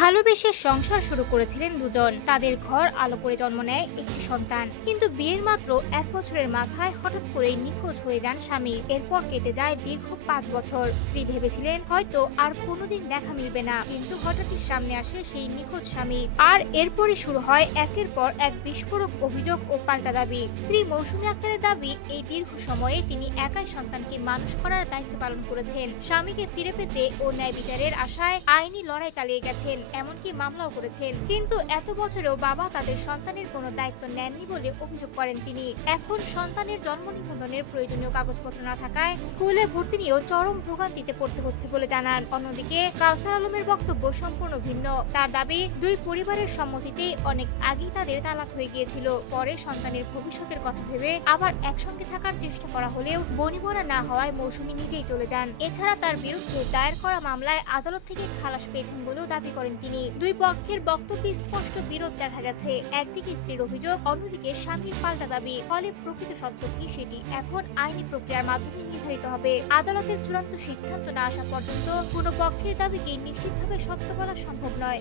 ভালোবেসে সংসার শুরু করেছিলেন দুজন। তাদের ঘর আলো করে জন্ম নেয় একটি সন্তান। কিন্তু বিয়ের মাত্র 1 বছরের মাথায় হঠাৎ করেই নিখোঁজ হয়ে যান স্বামী। এরপর কেটে যায় দীর্ঘ 5 বছর। স্ত্রী ভেবেছিলেন হয়তো আর কোনোদিন দেখা মিলবে না, কিন্তু হঠাৎই সামনে আসে সেই নিখোঁজ স্বামী। আর এরপরই শুরু হয় একের পর এক বিস্ফোরক অভিযোগ ও পাল্টা দাবি। স্ত্রী মৌসুমী আক্তারের দাবি, এই দীর্ঘ সময়ে তিনি একাই সন্তানকে মানুষ করার দায়িত্ব পালন করেছেন। স্বামীকে ফিরে পেতে ও ন্যায় বিচারের আশায় আইনি লড়াই চালিয়ে গেছেন, এমনকি মামলাও করেছেন। কিন্তু এত বছরেও বাবা তাদের সন্তানের কোনো দায়িত্ব নেননি বলে অভিযোগ করেন তিনি। এখন সন্তানের জন্ম নিবন্ধনের প্রয়োজনীয় কাগজপত্র না থাকায় স্কুলে ভর্তি নিয়েও চরম ভোগান্তিতে পড়তে হচ্ছে বলে জানান। অন্যদিকে কাউসার আলমের বক্তব্য সম্পূর্ণ ভিন্ন। তার দাবি, দুই পরিবারের সম্মতিতেই অনেক আগেই তাদের তালাক হয়ে গিয়েছিল। পরে সন্তানের ভবিষ্যতের কথা ভেবে আবার একসঙ্গে থাকার চেষ্টা করা হলেও বনিবনা না হওয়ায় মৌসুমী নিজেই চলে যান। এছাড়া তার বিরুদ্ধে দায়ের করা মামলায় আদালত থেকে খালাস পেয়েছেন বলেও দাবি করেন তিনি। দুই পক্ষের বক্তব্যে স্পষ্ট বিরোধ দেখা গেছে। একদিকে স্ত্রীর অভিযোগ, অন্যদিকে স্বামীর পাল্টা দাবি। ফলে প্রকৃত সত্য কি সেটি এখন আইনি প্রক্রিয়ার মাধ্যমে নির্ধারিত হবে। আদালতের চূড়ান্ত সিদ্ধান্ত না আসা পর্যন্ত কোনো পক্ষের দাবিকে নিশ্চিতভাবে সত্য বলা সম্ভব নয়।